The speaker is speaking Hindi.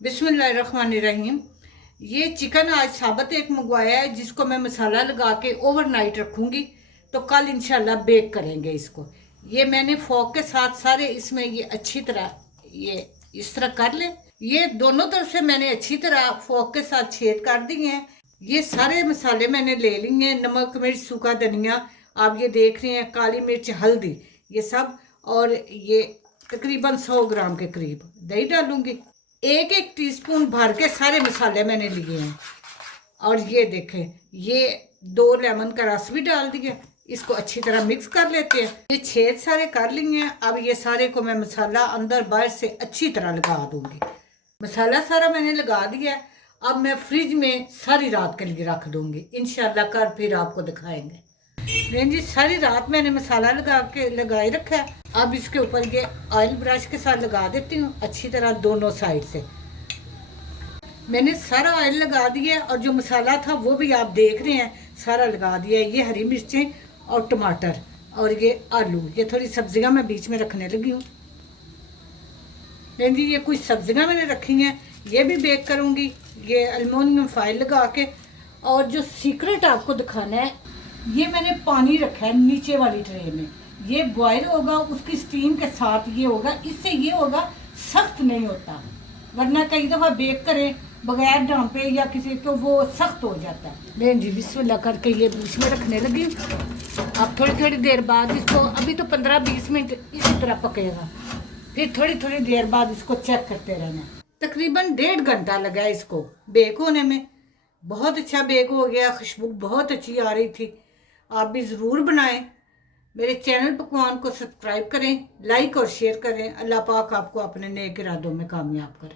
बिस्मिल्लाहिर्रहमानिर्रहीम। ये चिकन आज साबुत एक मंगवाया है, जिसको मैं मसाला लगा के ओवरनाइट रखूंगी, तो कल इंशाल्लाह बेक करेंगे इसको। ये मैंने फोक के साथ सारे इसमें ये अच्छी तरह ये इस तरह कर ले। ये दोनों तरफ से मैंने अच्छी तरह फोक के साथ छेद कर दिए हैं। ये सारे मसाले मैंने ले लिए हैं, नमक, मिर्च, सूखा धनिया, आप ये देख रहे हैं, काली मिर्च, हल्दी, ये सब। और ये तकरीबन 100 ग्राम के करीब दही डालूंगी। एक एक टीस्पून भर के सारे मसाले मैंने लिए हैं। और ये देखें, ये 2 लेमन का रस भी डाल दिया। इसको अच्छी तरह मिक्स कर लेते हैं। ये छेद सारे कर लिए हैं। अब ये सारे को मैं मसाला अंदर बाहर से अच्छी तरह लगा दूंगी। मसाला सारा मैंने लगा दिया है। अब मैं फ्रिज में सारी रात के लिए रख दूंगी, इंशाल्लाह कल फिर आपको दिखाएंगे। नहीं जी, सारी रात मैंने मसाला लगाए रखा है। अब इसके ऊपर ये ऑयल ब्रश के साथ लगा देती हूँ अच्छी तरह दोनों साइड से। मैंने सारा ऑयल लगा दिया और जो मसाला था वो भी आप देख रहे हैं, सारा लगा दिया। ये हरी मिर्चें और टमाटर और ये आलू, ये थोड़ी सब्जियां मैं बीच में रखने लगी हूँ। नहीं जी, ये कुछ सब्जियां मैंने रखी हैं, ये भी बेक करूँगी ये एल्युमिनियम फॉइल लगा के। और जो सीक्रेट आपको दिखाना है, ये मैंने पानी रखा है नीचे वाली ट्रे में। ये बॉयल होगा, उसकी स्टीम के साथ ये होगा। इससे ये होगा सख्त नहीं होता, वरना कई दफ़ा बेक करें बगैर ढांपे या किसी तो वो सख्त हो जाता है। लें जी, बिस्मिल्लाह करके ये बीच में रखने लगी। अब थोड़ी थोड़ी देर बाद इसको, अभी तो 15-20 मिनट इसी तरह पकेगा, फिर थोड़ी थोड़ी देर बाद इसको चेक करते रहना। तकरीबन 1.5 घंटा लगा इसको बेक होने में। बहुत अच्छा बेक हो गया, खुशबू बहुत अच्छी आ रही थी। आप भी ज़रूर बनाएं। मेरे चैनल पकवान को सब्सक्राइब करें, लाइक और शेयर करें। अल्लाह पाक आपको अपने नेक इरादों में कामयाब करें।